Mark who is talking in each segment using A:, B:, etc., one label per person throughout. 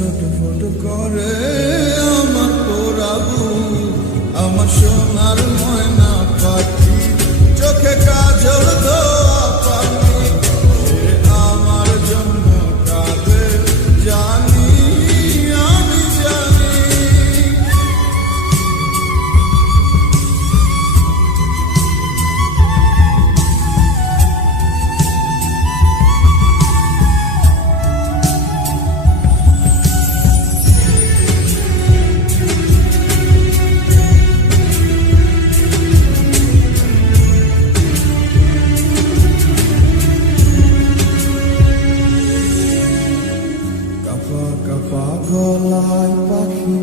A: ছটফট করে আমার তোরাবু আমার সোনার ময়না। পালায় পাখি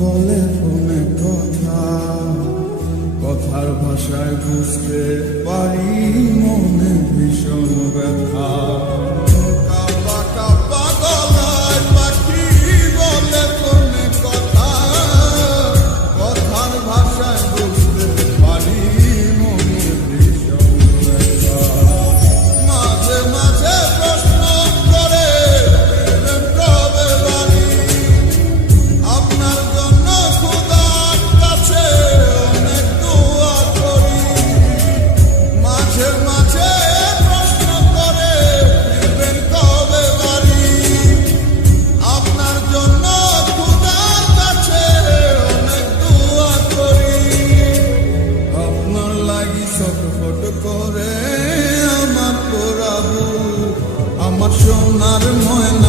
A: বলে ফোনে কথা। কথার ভাষায় বুঝতে পারি মন। সোনার ময়না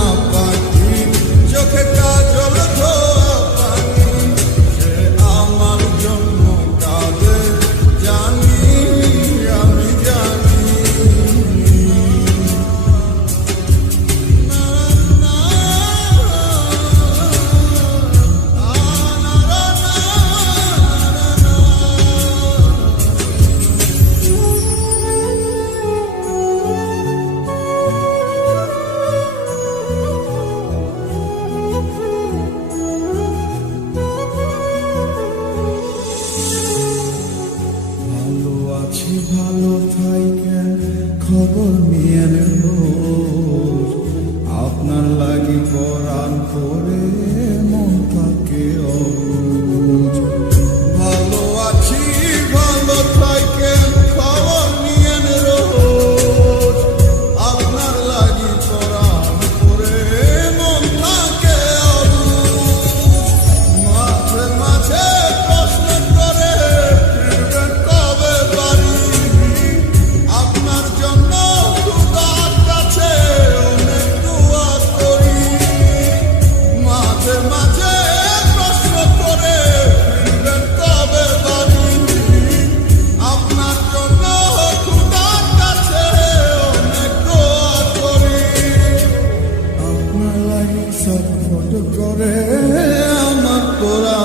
A: আমার তোরা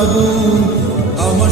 A: আমার